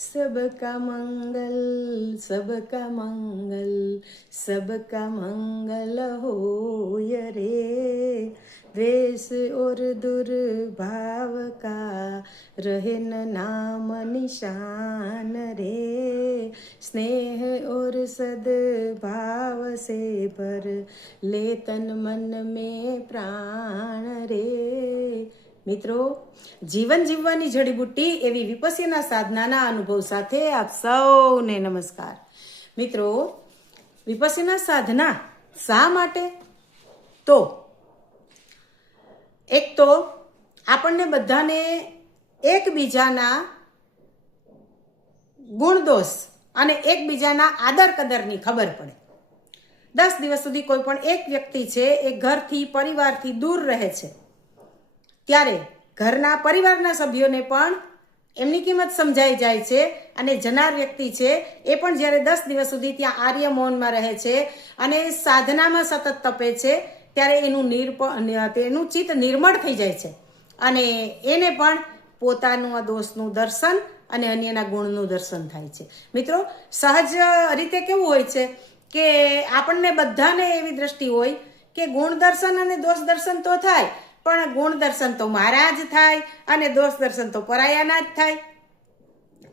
सबका मंगल सबका मंगल सबका मंगल होय रे। द्वेष और दुर्भाव का रहे न नाम निशान रे। स्नेह और सद्भाव से भर ले तन मन में प्राण रे। મિત્રો, જીવન જીવવાની જડીબુટ્ટી એવી વિપસ્સીના સાધનાના અનુભવ સાથે આપ સૌને નમસ્કાર। મિત્રો, વિપસ્સીના સાધના શા માટે? તો એક તો આપણને બધાને એકબીજાના ગુણ દોષ અને એકબીજાના આદર કદરની ખબર પડે। 10 દિવસ સુધી કોઈ પણ એક વ્યક્તિ છે એ ઘરથી પરિવારથી દૂર રહે છે, ત્યારે ઘરના પરિવારના સભ્યોને પણ એમની કિંમત સમજાઈ જાય છે અને જનાર વ્યક્તિ છે એ પણ જ્યારે 10 દિવસ સુધી ત્યાં આર્ય મૌનમાં રહે છે અને સાધનામાં સતત તપે છે ત્યારે એનું ચિત્ત નિર્મળ થઈ જાય છે અને એને પણ પોતાનું આ દોષનું દર્શન અને અન્યના ગુણનું દર્શન થાય છે। મિત્રો, સહજ રીતે કેવું હોય છે કે આપણને બધાને એવી દ્રષ્ટિ હોય કે ગુણ દર્શન અને દોષ દર્શન તો થાય, પણ ગુણ દર્શન તો મારા જ થાય અને દોષ દર્શન તો પરાયાના જ થાય।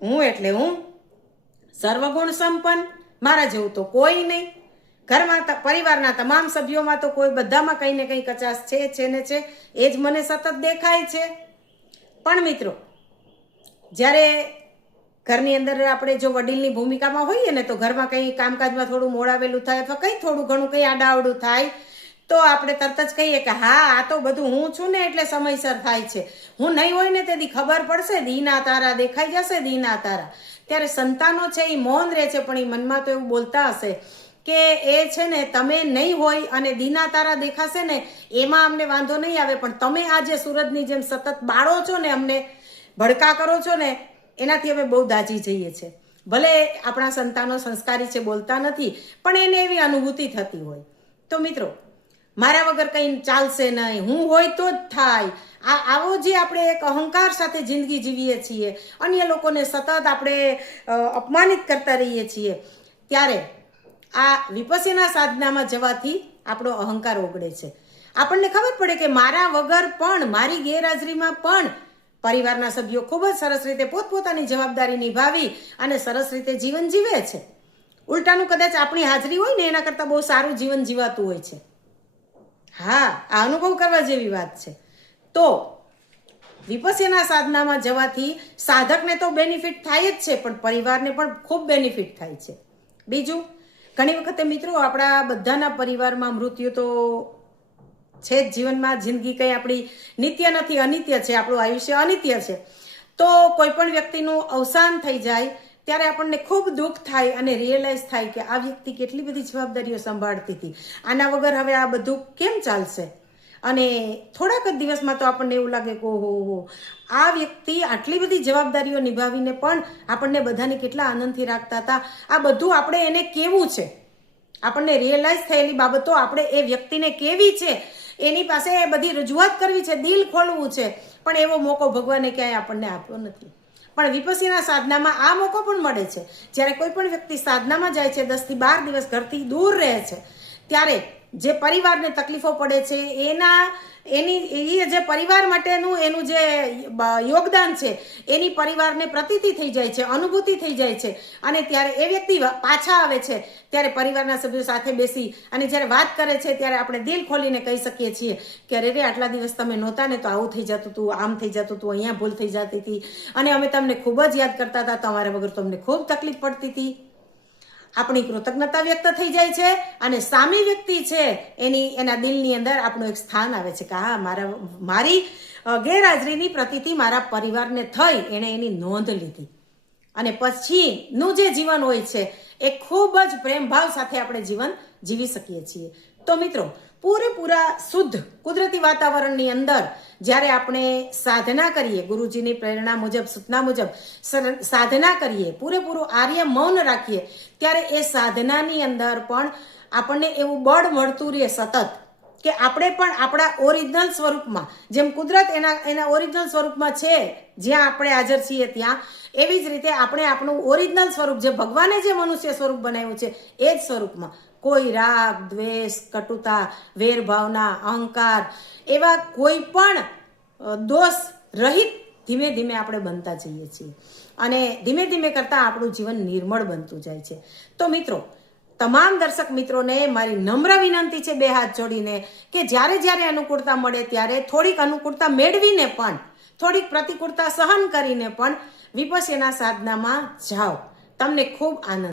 હું એટલે હું સર્વગુણ સંપન્ન, મારા જેવું તો કોઈ નહીં। ઘરમાં પરિવારના તમામ સભ્યોમાં તો કોઈ બધામાં કંઈ ને કંઈ કચાશ છે ને છે, એ જ મને સતત દેખાય છે। પણ મિત્રો, જ્યારે ઘરની અંદર આપણે જો વડીલની ભૂમિકામાં હોઈએ ને તો ઘરમાં કંઈ કામકાજમાં થોડું મોડાવેલું થાય અથવા કંઈ થોડું ઘણું કંઈ આડાવડું થાય તો આપણે તરત જ કહીએ કે હા, આ તો બધું હું છું ને એટલે સમયસર થાય છે, હું નહીં હોય ને તેથી ખબર પડશે, દીના તારા દેખાઈ જશે, દીના તારા। ત્યારે સંતાનો છે એ મૌન રહે છે, પણ એ મનમાં તો એવું બોલતા હશે કે એ છે ને તમે નહીં હોય અને દીના તારા દેખાશે ને એમાં અમને વાંધો નહીં આવે, પણ તમે આજે સૂરજની જેમ સતત બાળો છો ને, અમને ભડકા કરો છો ને, એનાથી અમે બહુ દાઝી જઈએ છીએ। ભલે આપણા સંતાનો સંસ્કારી છે, બોલતા નથી, પણ એને એવી અનુભૂતિ થતી હોય। તો મિત્રો, મારા વગર કંઈ ચાલશે નહીં, હું હોય તો જ થાય, આવો જે આપણે એક અહંકાર સાથે જિંદગી જીવીએ છીએ, અન્ય લોકોને સતત આપણે અપમાનિત કરતા રહીએ છીએ, ત્યારે આ વિપસ્સીના સાધનામાં જવાથી આપણો અહંકાર ઓગળે છે। આપણને ખબર પડે કે મારા વગર પણ, મારી ગેરહાજરીમાં પણ પરિવારના સભ્યો ખૂબ જ સરસ રીતે પોતપોતાની જવાબદારી નિભાવી અને સરસ રીતે જીવન જીવે છે। ઉલટાનું કદાચ આપણી હાજરી હોય ને એના કરતાં બહુ સારું જીવન જીવાતું હોય છે। હા, આ અનુભવ કરવા જેવી વાત છે। તો વિપસ્સીના સાધનામાં જવાથી સાધકને તો બેનિફિટ થાય જ છે, પણ પરિવારને પણ ખૂબ બેનિફિટ થાય છે। બીજું, ઘણી વખતે મિત્રો આપણા બધાના પરિવારમાં મૃત્યુ તો છે જ જીવનમાં, જિંદગી કંઈ આપણી નિત્ય નથી, અનિત્ય છે, આપણું આયુષ્ય અનિત્ય છે। તો કોઈ પણ વ્યક્તિનું અવસાન થઈ જાય ત્યારે આપણને ખૂબ દુઃખ થાય અને રિયલાઇઝ થાય કે આ વ્યક્તિ કેટલી બધી જવાબદારીઓ સંભાળતી હતી, આના વગર હવે આ બધું કેમ ચાલશે? અને થોડાક જ દિવસમાં તો આપણને એવું લાગે કે ઓહો, આ વ્યક્તિ આટલી બધી જવાબદારીઓ નિભાવીને પણ આપણને બધાને કેટલા આનંદથી રાખતા હતા, આ બધું આપણે એને કેવું છે, આપણને રિયલાઇઝ થયેલી બાબતો આપણે એ વ્યક્તિને કેવી છે, એની પાસે એ બધી રજૂઆત કરવી છે, દિલ ખોલવું છે, પણ એવો મોકો ભગવાને ક્યાંય આપણને આપ્યો નથી। પણ વિપસ્સીના સાધનામાં આ મોકો પણ મળે છે। જ્યારે કોઈ પણ વ્યક્તિ સાધનામાં જાય છે, 10 થી 12 દિવસ ઘરથી દૂર રહે છે, ત્યારે જે પરિવારને તકલીફો પડે છે એ જે પરિવાર માટેનું એનું જે યોગદાન છે એની પરિવારને પ્રતીતિ થઈ જાય છે, અનુભૂતિ થઈ જાય છે, અને ત્યારે એ વ્યક્તિ પાછા આવે છે ત્યારે પરિવારના સભ્યો સાથે બેસી અને જ્યારે વાત કરે છે ત્યારે આપણે દિલ ખોલીને કહી શકીએ છીએ કે અરે આટલા દિવસ તમે નહોતા ને તો આવું થઈ જતું હતું, આમ થઈ જતું હતું, અહીંયા ભૂલ થઈ જતી હતી અને અમે તમને ખૂબ જ યાદ કરતા હતા, તમારા વગર તો અમને ખૂબ તકલીફ પડતી હતી। આપણી કૃતજ્ઞતા વ્યક્ત થઈ જાય છે અને સામી વ્યક્તિ છે એના દિલની અંદર આપણું એક સ્થાન આવે છે કે હા, મારી ગેરહાજરીની પ્રતીતિ મારા પરિવારને થઈ, એણે એની નોંધ લીધી અને પછીનું જે જીવન હોય છે એ ખૂબ જ પ્રેમભાવ સાથે આપણે જીવન જીવી શકીએ છીએ। તો મિત્રો, પૂરેપૂરા શુદ્ધ કુદરતી વાતાવરણની અંદર જ્યારે આપણે સાધના કરીએ, ગુરુજીની પ્રેરણા મુજબ, સૂચના મુજબ સાધના કરીએ, પૂરેપૂરું આર્ય મૌન રાખીએ, ત્યારે એ સાધનાની અંદર પણ આપણને એવું બળ મળતું રહે સતત કે આપણે પણ આપણા ઓરિજિનલ સ્વરૂપમાં, જેમ કુદરત એના ઓરિજિનલ સ્વરૂપમાં છે, જ્યાં આપણે હાજર છીએ ત્યાં, એવી જ રીતે આપણે આપણું ઓરિજિનલ સ્વરૂપ, જે ભગવાને જે મનુષ્ય સ્વરૂપ બનાવ્યું છે એ જ સ્વરૂપમાં કોઈ રાગ, દ્વેષ, કટુતા, વેરભાવના, અહંકાર, એવા કોઈ પણ દોષ રહિત ધીમે ધીમે આપણે બનતા જઈએ છીએ અને ધીમે ધીમે કરતાં આપણું જીવન નિર્મળ બનતું જાય છે. તો મિત્રો, તમામ દર્શક મિત્રોને મારી નમ્ર વિનંતી છે, બે હાથ જોડીને, કે જ્યારે જ્યારે અનુકૂળતા મળે ત્યારે થોડીક અનુકૂળતા મેળવીને પણ, થોડીક પ્રતિકૂળતા સહન કરીને પણ વિપશ્યના સાધનામાં જાઓ. તમને ખૂબ આનંદ